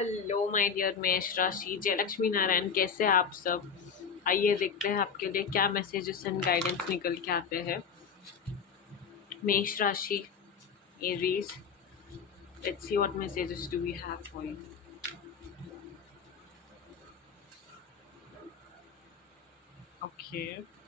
Hello my dear मेष राशि, जय लक्ष्मी नारायण। कैसे हैं आप सब? आइए देखते हैं आपके लिए क्या मैसेजेस एंड गाइडेंस निकल के आते हैं। मेष राशि, Aries, let's see what messages do we have for you. Okay.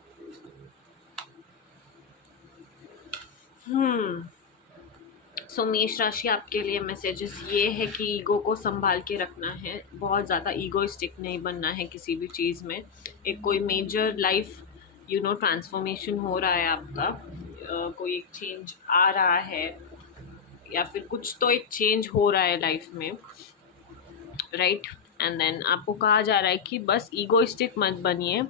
So मेष राशि, आपके लिए मैसेजेस ये है कि ईगो को संभाल के रखना है। बहुत ज़्यादा ईगोइस्टिक नहीं बनना है किसी भी चीज़ में। एक कोई मेजर लाइफ ट्रांसफॉर्मेशन हो रहा है आपका। कोई एक चेंज आ रहा है, या फिर कुछ तो एक चेंज हो रहा है लाइफ में, राइट। एंड देन आपको कहा जा रहा है कि बस ईगोइस्टिक मत बनिए,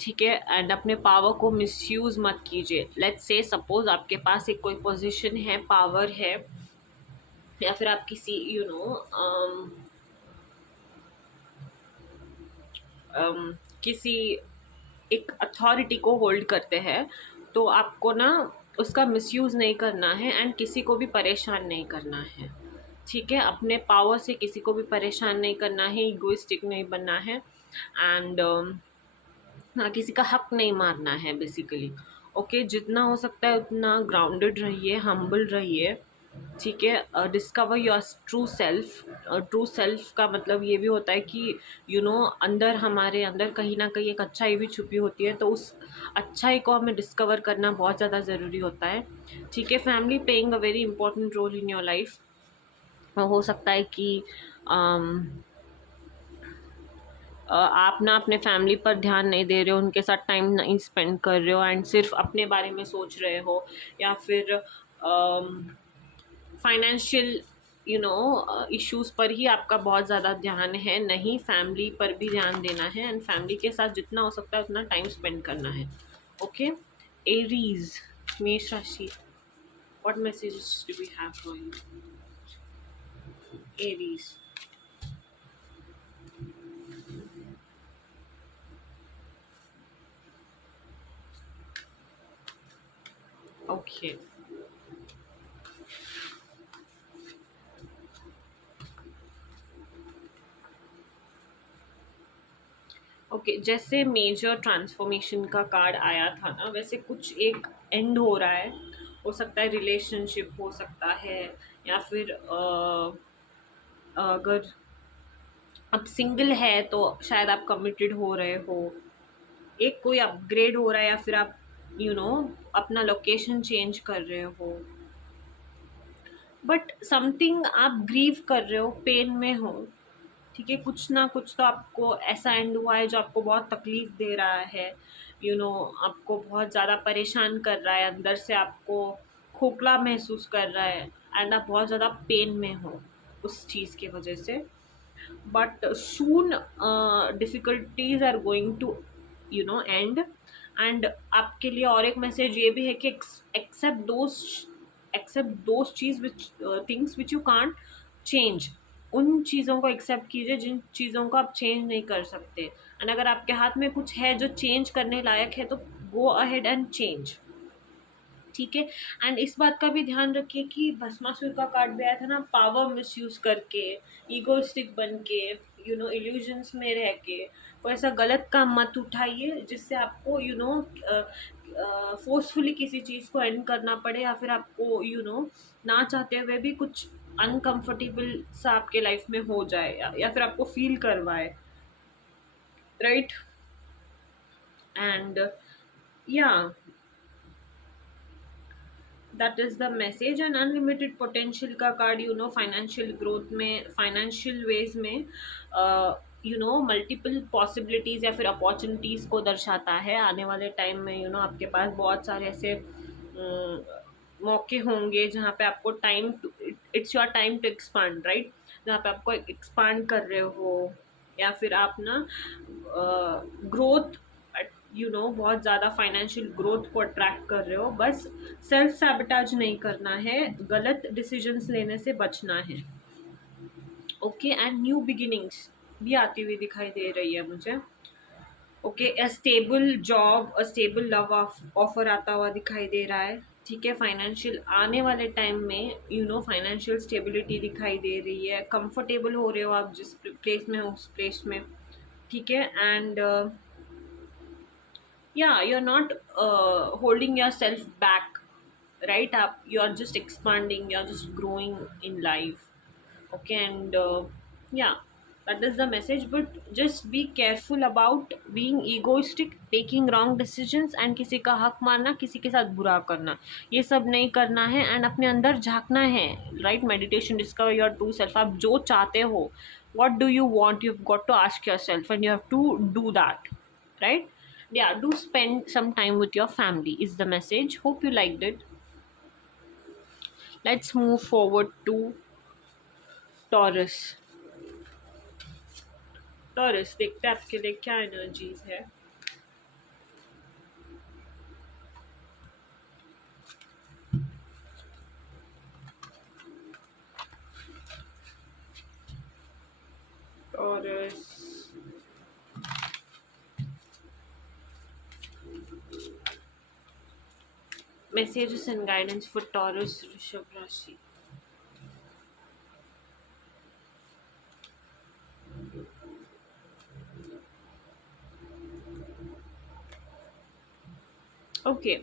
ठीक है। एंड अपने पावर को मिसयूज मत कीजिए। लेट्स से सपोज आपके पास एक कोई पोजीशन है, पावर है, या फिर आप किसी किसी एक अथॉरिटी को होल्ड करते हैं, तो आपको ना उसका मिसयूज़ नहीं करना है एंड किसी को भी परेशान नहीं करना है, ठीक है। अपने पावर से किसी को भी परेशान नहीं करना है, इगोइस्टिक नहीं बनना है, एंड ना किसी का हक नहीं मारना है बेसिकली। ओके, जितना हो सकता है उतना ग्राउंडेड रहिए, हम्बल रहिए, ठीक है। Discover your true self. True self का मतलब ये भी होता है कि अंदर, हमारे अंदर कहीं ना कहीं एक अच्छाई भी छुपी होती है, तो उस अच्छाई को हमें डिस्कवर करना बहुत ज़्यादा ज़रूरी होता है, ठीक है। Family playing a very important role in your life. हो सकता है कि आप ना अपने फैमिली पर ध्यान नहीं दे रहे हो, उनके साथ टाइम नहीं स्पेंड कर रहे हो एंड सिर्फ अपने बारे में सोच रहे हो, या फिर फाइनेंशियल इश्यूज पर ही आपका बहुत ज़्यादा ध्यान है। नहीं, फैमिली पर भी ध्यान देना है एंड फैमिली के साथ जितना हो सकता है उतना टाइम स्पेंड करना है। ओके। एरीज, मेष राशि, what messages do we have for you? Aries, okay. Okay, जैसे मेजर ट्रांसफॉर्मेशन का कार्ड आया था ना, वैसे कुछ एक एंड हो रहा है। हो सकता है रिलेशनशिप, हो सकता है, या फिर अगर आप सिंगल है तो शायद आप कमिटेड हो रहे हो। एक कोई अपग्रेड हो रहा है, या फिर आप यू you नो अपना लोकेशन चेंज कर रहे हो, बट समथिंग आप ग्रीव कर रहे हो, पेन में हो, ठीक है। कुछ ना कुछ तो आपको ऐसा एंड हुआ है जो आपको बहुत तकलीफ दे रहा है, आपको बहुत ज़्यादा परेशान कर रहा है, अंदर से आपको खोखला महसूस कर रहा है, एंड आप बहुत ज़्यादा पेन में हो उस चीज़ की वजह से। but soon difficulties are going to end। And आपके लिए और एक मैसेज ये भी है कि एक्सेप्ट दोज चीज which things which you can't change. उन चीज़ों को एक्सेप्ट कीजिए जिन चीज़ों को आप चेंज नहीं कर सकते, एंड अगर आपके हाथ में कुछ है जो चेंज करने लायक है तो गो अहेड एंड चेंज, ठीक है। एंड इस बात का भी ध्यान रखिए कि भस्मासुर का कार्ड भी आया था ना, पावर मिसयूज करके, ईगोइस्टिक बन के, इल्यूजन्स में रह के कोई ऐसा गलत काम मत उठाइए जिससे आपको फोर्सफुली किसी चीज़ को एंड करना पड़े, या फिर आपको ना चाहते हुए भी कुछ अनकंफर्टेबल सा आपके लाइफ में हो जाए, या फिर आपको फील करवाए, राइट। एंड या that is the message. And unlimited potential का कार्ड फाइनेंशियल ग्रोथ में, फाइनेंशियल वेज में मल्टीपल पॉसिबिलिटीज या फिर अपॉर्चुनिटीज को दर्शाता है। आने वाले टाइम में आपके पास बहुत सारे ऐसे मौके होंगे जहाँ पे आपको time to, it's your time to expand, right. जहाँ पे आपको एक्सपांड कर रहे हो, या फिर आप ना ग्रोथ, बहुत ज़्यादा फाइनेंशियल ग्रोथ को अट्रैक्ट कर रहे हो। बस सेल्फ सैबोटाज नहीं करना है, गलत डिसीजंस लेने से बचना है, ओके। एंड न्यू बिगिनिंग्स भी आती हुई दिखाई दे रही है मुझे, okay. A stable job, a stable love offer आता हुआ दिखाई दे रहा है, ठीक है। फाइनेंशियल आने वाले टाइम में फाइनेंशियल स्टेबिलिटी दिखाई दे रही है, कंफर्टेबल हो रहे हो आप जिस प्लेस में हो उस प्लेस में, ठीक है। And yeah, you're not holding yourself back, right? Up, you're just expanding, you're just growing in life, okay. And yeah, that is the message. But just be careful about being egoistic, taking wrong decisions, and किसी का हक मारना, किसी के साथ बुरा करना, ये सब नहीं करना है। एंड अपने अंदर झांकना है, right? Meditation, discover your true self. आप जो चाहते हो, what do you want, you've got to ask yourself, and you have to do that, right? Yeah, do spend some time with your family is the message. Hope you liked it. Let's move forward to Taurus. Taurus, देखते हैं आपके लिए क्या energies है। Taurus, messages and guidance for Taurus Rishabh Rashi. Okay,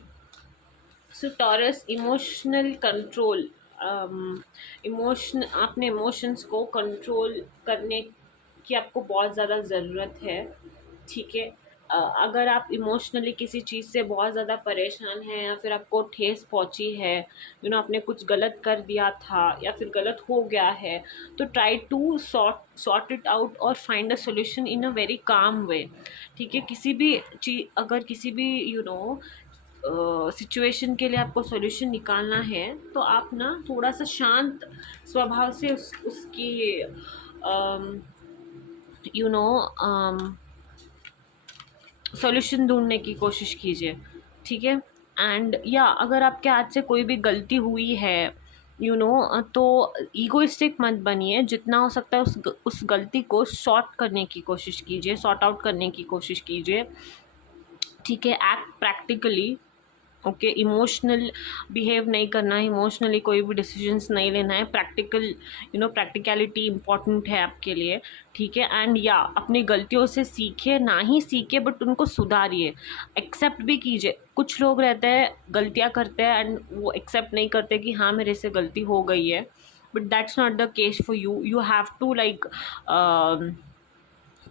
so Taurus, emotional control, emotion, अपने emotions को control करने की आपको बहुत ज़्यादा ज़रूरत है, ठीक है। अगर आप इमोशनली किसी चीज़ से बहुत ज़्यादा परेशान हैं, या फिर आपको ठेस पहुंची है, आपने कुछ गलत कर दिया था या फिर गलत हो गया है, तो try to sort it out और find a solution in a very calm way, ठीक है। किसी भी चीज, अगर किसी भी सिचुएशन के लिए आपको सॉल्यूशन निकालना है, तो आप ना थोड़ा सा शांत स्वभाव से उसकी सॉल्यूशन ढूंढने की कोशिश कीजिए, ठीक है। एंड या अगर आपके हाथ से कोई भी गलती हुई है, तो ईगोइस्टिक मत बनिए, जितना हो सकता है उस गलती को सॉर्ट करने की कोशिश कीजिए, सॉर्ट आउट करने की कोशिश कीजिए, ठीक है। Act practically, okay. Emotional behave नहीं करना है, इमोशनली कोई भी डिसीजंस नहीं लेना है। प्रैक्टिकल, प्रैक्टिकलिटी इम्पॉर्टेंट है आपके लिए, ठीक है। एंड या अपनी गलतियों से सीखे, ना ही सीखे बट उनको सुधारिए, एक्सेप्ट भी कीजिए। कुछ लोग रहते हैं, गलतियाँ करते हैं एंड वो एक्सेप्ट नहीं करते कि हाँ मेरे से गलती हो गई है, but that's not the case for you. You have to like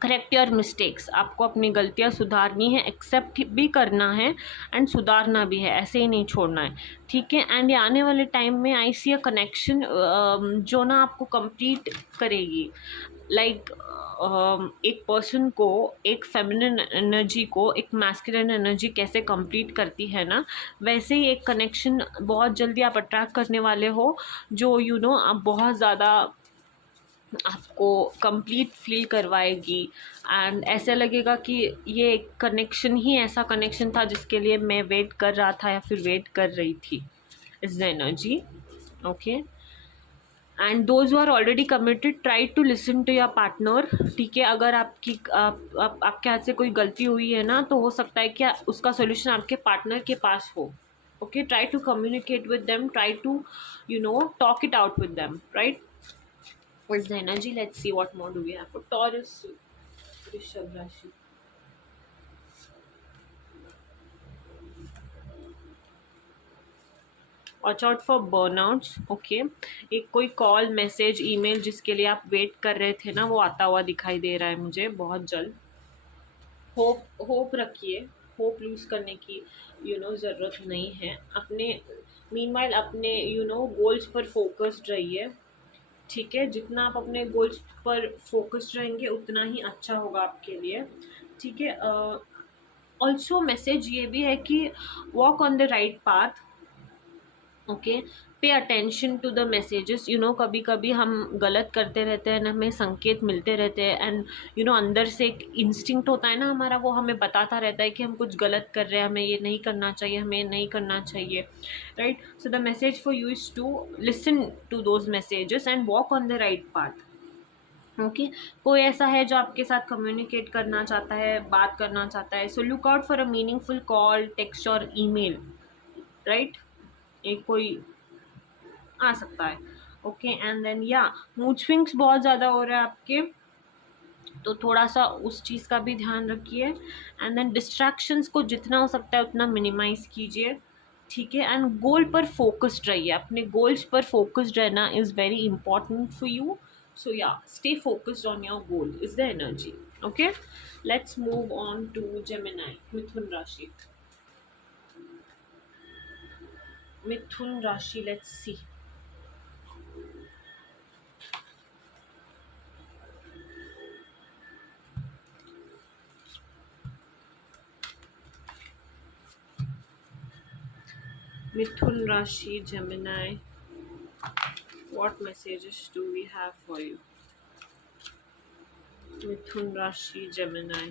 correct your mistakes. आपको अपनी गलतियाँ सुधारनी है, एक्सेप्ट भी करना है एंड सुधारना भी है, ऐसे ही नहीं छोड़ना है, ठीक है। एंड ये आने वाले टाइम में आई सी अ कनेक्शन जो ना आपको कंप्लीट करेगी, लाइक एक पर्सन को, एक फेमिनिन एनर्जी को एक मैस्कुलिन एनर्जी कैसे कंप्लीट करती है ना, वैसे ही एक कनेक्शन बहुत जल्दी आप अट्रैक्ट करने वाले हो, जो आप बहुत ज़्यादा आपको कंप्लीट फील करवाएगी। एंड ऐसा लगेगा कि ये कनेक्शन ही ऐसा कनेक्शन था जिसके लिए मैं वेट कर रहा था या फिर वेट कर रही थी, is the energy, okay. And those are already committed, try to listen to your partner, ठीक है। अगर आपके हाथ से कोई गलती हुई है ना, तो हो सकता है कि उसका सोल्यूशन आपके पार्टनर के पास हो, okay. Try to communicate with them, try to talk it out with them, right? What's the energy? Let's see what more do we have for Taurus, Rishabh Rashi. Watch out for burnouts, okay. एक कोई call, message, email जिसके लिए आप wait कर रहे थे ना, वो आता हुआ दिखाई दे रहा है मुझे बहुत जल्द। होप रखिए, होप लूज करने की ज़रूरत नहीं है। अपने मीनवाइल अपने गोल्स पर फोकस्ड रहिए, ठीक है। जितना आप अपने गोल्स पर फोकस्ड रहेंगे उतना ही अच्छा होगा आपके लिए, ठीक है। ऑल्सो मैसेज ये भी है कि walk on the right path, okay. Pay attention to the messages, कभी कभी हम गलत करते रहते हैं ना, हमें संकेत मिलते रहते हैं, एंड अंदर से एक इंस्टिंक्ट होता है ना हमारा, वो हमें बताता रहता है कि हम कुछ गलत कर रहे हैं, हमें ये नहीं करना चाहिए, हमें ये नहीं करना चाहिए, right? So the message for you is to listen to those messages and walk on the right path, okay. कोई ऐसा है जो आपके साथ कम्युनिकेट करना चाहता है, बात करना चाहता है, so look out for a meaningful call, text और ईमेल, राइट? एक कोई आ सकता है। ओके, एंड देन या मूड स्विंग्स बहुत ज़्यादा हो रहे हैं आपके, तो थोड़ा सा उस चीज़ का भी ध्यान रखिए। एंड देन डिस्ट्रैक्शंस को जितना हो सकता है उतना मिनिमाइज कीजिए, ठीक है। एंड गोल पर फोकस्ड रहिए, अपने गोल्स पर फोकस्ड रहना is very important for you. So yeah stay focused on your goal is the energy. Okay, let's move on to Gemini, मिथुन राशि। मिथुन राशि, let's see. Mithun Rashi, Gemini. What messages do we have for you? Mithun Rashi, Gemini.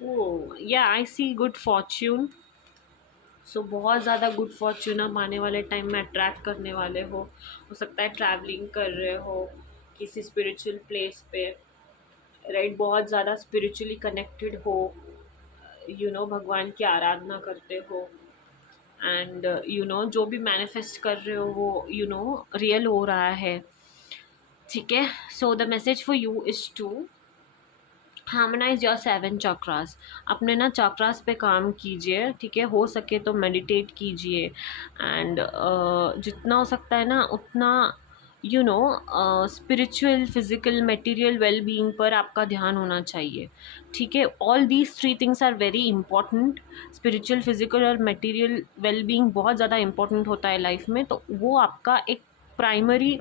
Oh, yeah, I see good fortune. सो बहुत ज़्यादा good Fortune आप आने वाले time में अट्रैक्ट करने वाले हो सकता है ट्रैवलिंग कर रहे हो किसी स्पिरिचुअल प्लेस पे, राइट, बहुत ज़्यादा स्पिरिचुअली कनेक्टेड हो, भगवान की आराधना करते हो, एंड जो भी मैनिफेस्ट कर रहे हो वो रियल हो रहा है, ठीक है। So the message for you is to harmonize your 7 chakras. अपने ना चक्रास पे काम कीजिए, ठीक है, हो सके तो मेडिटेट कीजिए, एंड जितना हो सकता है ना उतना spiritual, physical, material well being पर आपका ध्यान होना चाहिए, ठीक है। All these 3 things are very important. Spiritual, physical और मटेरियल वेल बीइंग बहुत ज़्यादा इंपॉर्टेंट होता है लाइफ में, तो वो आपका एक प्राइमरी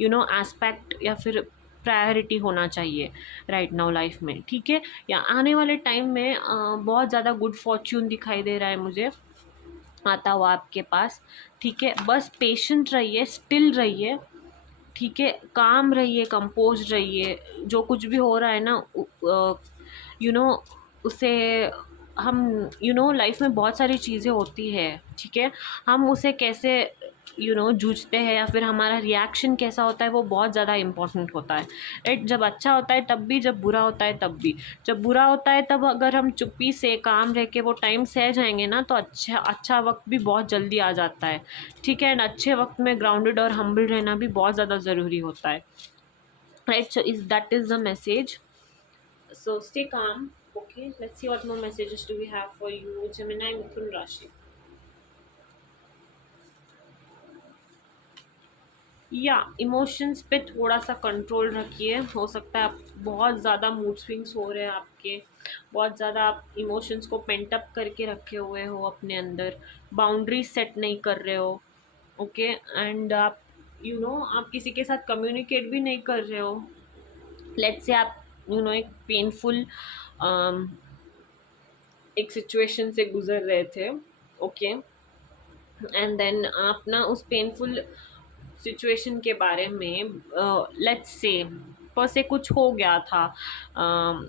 एस्पेक्ट या फिर प्रायोरिटी होना चाहिए राइट नाउ लाइफ में, ठीक है। या आने वाले टाइम में बहुत ज़्यादा गुड फॉर्च्यून दिखाई दे रहा है मुझे आता हुआ आपके पास, ठीक है। बस पेशेंट रहिए, स्टिल रहिए, ठीक है, काम रहिए, कंपोज रहिए। जो कुछ भी हो रहा है ना यू नो उसे हम लाइफ में बहुत सारी चीज़ें होती है, ठीक है, हम उसे कैसे जूझते हैं या फिर हमारा रिएक्शन कैसा होता है वो बहुत ज़्यादा इम्पोर्टेंट होता है, राइट। जब अच्छा होता है तब भी, जब बुरा होता है तब भी। जब बुरा होता है तब अगर हम चुप्पी से काम रह के वो टाइम सह जाएंगे ना तो अच्छा वक्त भी बहुत जल्दी आ जाता है, ठीक है। एंड अच्छे वक्त में ग्राउंडेड और हम्बल रहना भी बहुत ज़्यादा ज़रूरी होता है, right. So is that is the message. So stay calm. Okay, let's see what more messages do we have for you, Gemini, Mithun Rashi. या इमोशंस पे थोड़ा सा कंट्रोल रखिए। हो सकता है आप बहुत ज़्यादा मूड स्विंग्स हो रहे हैं आपके, बहुत ज़्यादा आप इमोशंस को पेंट अप करके रखे हुए हो अपने अंदर, बाउंड्री सेट नहीं कर रहे हो, ओके। एंड आप आप किसी के साथ कम्युनिकेट भी नहीं कर रहे हो। लेट्स से आप एक पेनफुल एक सिचुएशन से गुजर रहे थे, ओके, एंड देन आप ना उस पेनफुल सिचुएशन के बारे में लेट्स से पर से कुछ हो गया था,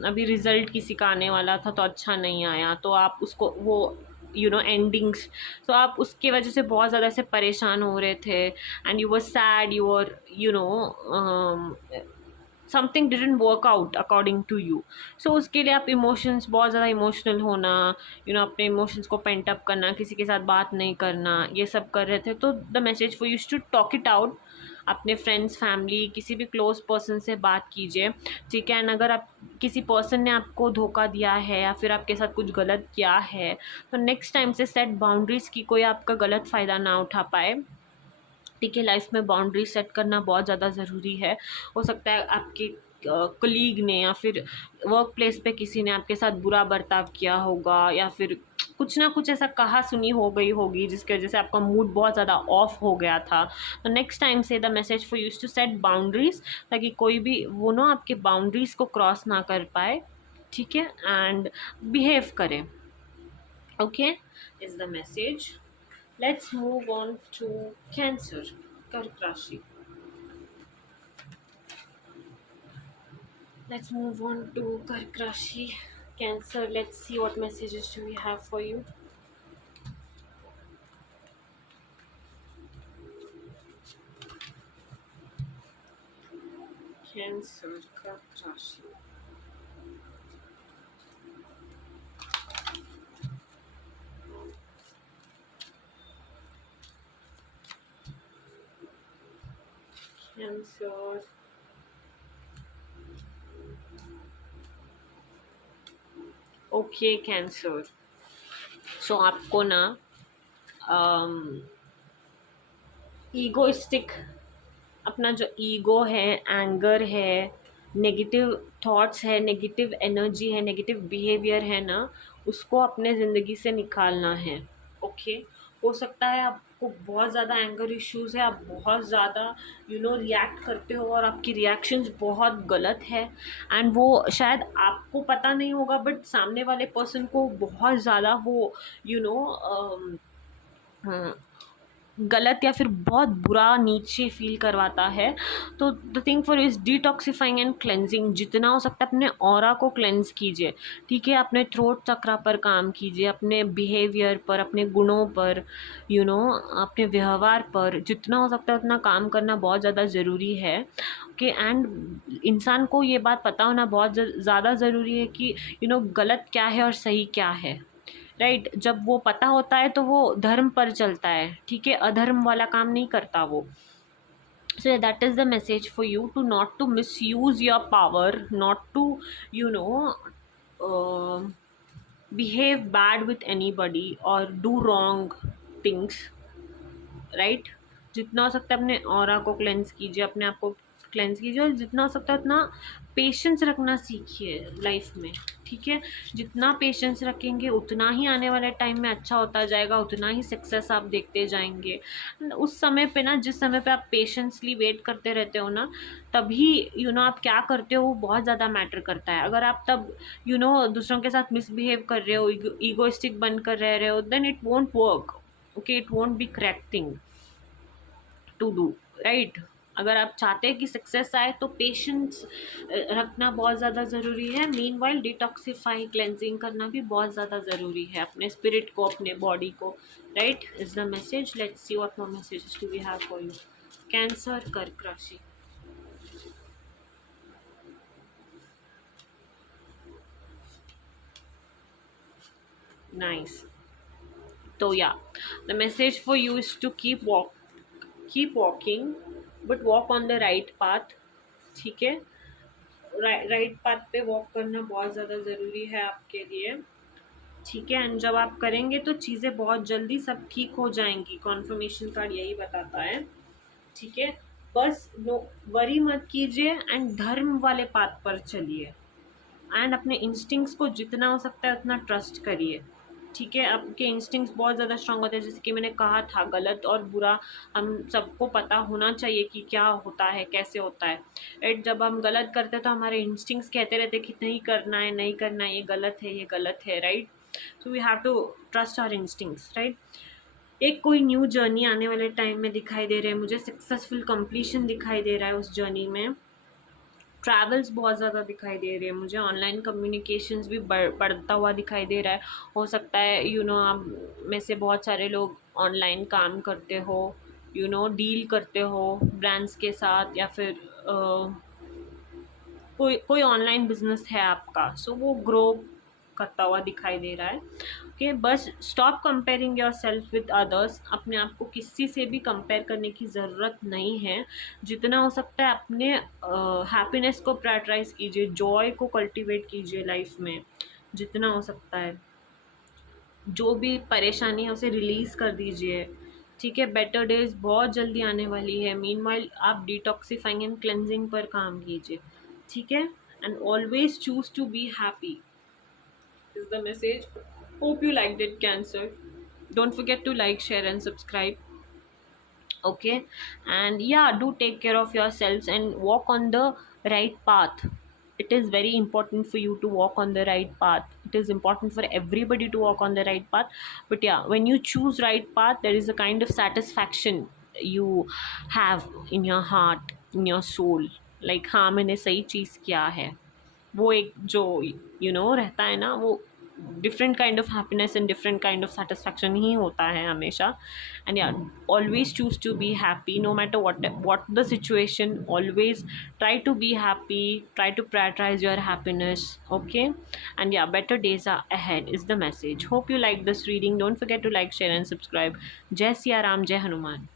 अभी रिजल्ट किसी का आने वाला था तो अच्छा नहीं आया, तो आप उसको वो एंडिंग्स, तो आप उसके वजह से बहुत ज़्यादा से परेशान हो रहे थे, and you were sad, you were something didn't work out according to you. So उसके लिए आप इमोशंस, बहुत ज़्यादा इमोशनल होना, अपने इमोशंस को पेंट अप करना, किसी के साथ बात नहीं करना, ये सब कर रहे थे। तो the message for you to talk it out, अपने फ्रेंड्स, फैमिली, किसी भी क्लोज पर्सन से बात कीजिए, ठीक है। एंड अगर आप किसी पर्सन ने आपको धोखा दिया है या फिर आपके साथ कुछ गलत किया है तो नेक्स्ट टाइम से सेट बाउंड्रीज़ की कोई आपका गलत फ़ायदा ना उठा पाए, ठीक है। लाइफ में बाउंड्री सेट करना बहुत ज़्यादा ज़रूरी है। हो सकता है आपके कलीग ने या फिर वर्क प्लेस पे किसी ने आपके साथ बुरा बर्ताव किया होगा या फिर कुछ ना कुछ ऐसा कहा सुनी हो गई होगी जिसकी वजह से आपका मूड बहुत ज़्यादा ऑफ हो गया था। तो नेक्स्ट टाइम से the message for use to set boundaries, ताकि कोई भी वो ना आपके बाउंड्रीज़ को क्रॉस ना कर पाए, ठीक है, एंड बिहेव करें, okay, is the message. Let's move on to Cancer, Kark Rashi. Let's move on to Kark Rashi, Cancer. Let's see what messages do we have for you. Cancer, Kark Rashi. Cancer. Okay Cancer. So आपको ना egoistic, अपना जो ego है, anger है, negative thoughts है, negative energy है, negative behaviour है ना, उसको अपने ज़िंदगी से निकालना है। ओके। हो सकता है आपको बहुत ज़्यादा एंगर इश्यूज है, आप बहुत ज़्यादा रिएक्ट करते हो और आपकी रिएक्शंस बहुत गलत है, एंड वो शायद आपको पता नहीं होगा बट सामने वाले पर्सन को बहुत ज़्यादा वो यू नो गलत या फिर बहुत बुरा नीचे फील करवाता है। तो the thing for is detoxifying and cleansing. जितना हो सकता है अपने ऑरा को क्लेंज कीजिए, ठीक है। अपने थ्रोट चक्रा पर काम कीजिए, अपने बिहेवियर पर, अपने गुणों पर, अपने व्यवहार पर जितना हो सकता है उतना काम करना बहुत ज़्यादा ज़रूरी है। कि एंड इंसान को ये बात पता होना बहुत ज़्यादा ज़रूरी है कि गलत क्या है और सही क्या है, राइट। जब वो पता होता है तो वो धर्म पर चलता है, ठीक है, अधर्म वाला काम नहीं करता वो। So that is the message for you, to not to misuse your power, not to you know uh, behave bad with anybody or do wrong things, right. जितना हो सकता है अपने ऑरा को क्लेंस कीजिए, अपने आप को क्लेंस कीजिए, और जितना हो सकता है उतना पेशेंस रखना सीखिए लाइफ में, ठीक है। जितना पेशेंस रखेंगे उतना ही आने वाले टाइम में अच्छा होता जाएगा, उतना ही सक्सेस आप देखते जाएंगे। उस समय पे ना, जिस समय पे आप पेशेंसली वेट करते रहते हो ना, तभी आप क्या करते हो वो बहुत ज़्यादा मैटर करता है। अगर आप तब दूसरों के साथ मिसबिहेव कर रहे हो, ईगोइस्टिक बनकर रह रहे हो, then it won't work. Okay, it won't be correct thing to do, right. अगर आप चाहते हैं कि सक्सेस आए तो पेशेंस रखना बहुत ज़्यादा ज़रूरी है। मीनवाइल डिटॉक्सिफाई, क्लेंजिंग करना भी बहुत ज़्यादा ज़रूरी है अपने स्पिरिट को, अपने बॉडी को, right is the message. Let's see what more messages do we have for you. Cancer, कर्क राशि। नाइस। तो या the message for you is to keep walking, but walk on the right path, ठीक है। Right path पे walk करना बहुत ज़्यादा ज़रूरी है आपके लिए, ठीक है। एंड जब आप करेंगे तो चीज़ें बहुत जल्दी सब ठीक हो जाएंगी, कॉन्फर्मेशन कार्ड यही बताता है, ठीक है। बस नो वरी मत कीजिए एंड धर्म वाले पाथ पर चलिए, एंड अपने इंस्टिंक्ट्स को जितना हो सकता है उतना ट्रस्ट करिए, ठीक है। आपके इंस्टिंक्ट्स बहुत ज़्यादा स्ट्रांग होते हैं, जैसे कि मैंने कहा था, गलत और बुरा हम सबको पता होना चाहिए कि क्या होता है, कैसे होता है, राइट। जब हम गलत करते हैं तो हमारे इंस्टिंक्ट्स कहते रहते हैं कि नहीं करना है, नहीं करना है, ये गलत है, ये गलत है, right. So we have to trust our instincts, right. एक कोई न्यू जर्नी आने वाले टाइम में दिखाई दे रहे हैं मुझे, सक्सेसफुल कंप्लीशन दिखाई दे रहा है उस जर्नी में। ट्रैवल्स बहुत ज़्यादा दिखाई दे रहे हैं मुझे, ऑनलाइन कम्युनिकेशंस भी बढ़ता हुआ दिखाई दे रहा है। हो सकता है आप में से बहुत सारे लोग ऑनलाइन काम करते हो, डील करते हो ब्रांड्स के साथ, या फिर कोई कोई ऑनलाइन बिजनेस है आपका, सो वो ग्रो करता हुआ दिखाई दे रहा है। Okay, bus stop comparing your self with others. अपने आप को किसी से भी कंपेयर करने की ज़रूरत नहीं है। जितना हो सकता है अपने हैप्पीनेस को प्रायोरिटाइज कीजिए, जॉय को कल्टीवेट कीजिए लाइफ में जितना हो सकता है। जो भी परेशानी है उसे रिलीज़ कर दीजिए, ठीक है। बेटर डेज बहुत जल्दी आने वाली है। मीनवाइल आप डिटॉक्सिफाइंग एंड क्लेंजिंग पर काम कीजिए, ठीक है। And always choose to be happy is the message. Hope you liked it, Cancer. Don't forget to like, share, and subscribe. Okay, and yeah, do take care of yourselves and walk on the right path. It is very important for you to walk on the right path. It is important for everybody to walk on the right path. But yeah, when you choose right path, there is a kind of satisfaction you have in your heart, in your soul. Like हाँ, मैंने सही चीज़ किया है, वो एक जो रहता है ना, वो different kind of happiness and different kind of satisfaction ही होता है हमेशा। And yeah, always choose to be happy no matter what the situation. Always try to be happy, try to prioritize your happiness, okay. And yeah, better days are ahead is the message. Hope you like this reading. Don't forget to like, share, and subscribe. Jai Siya Ram, Jai Hanuman.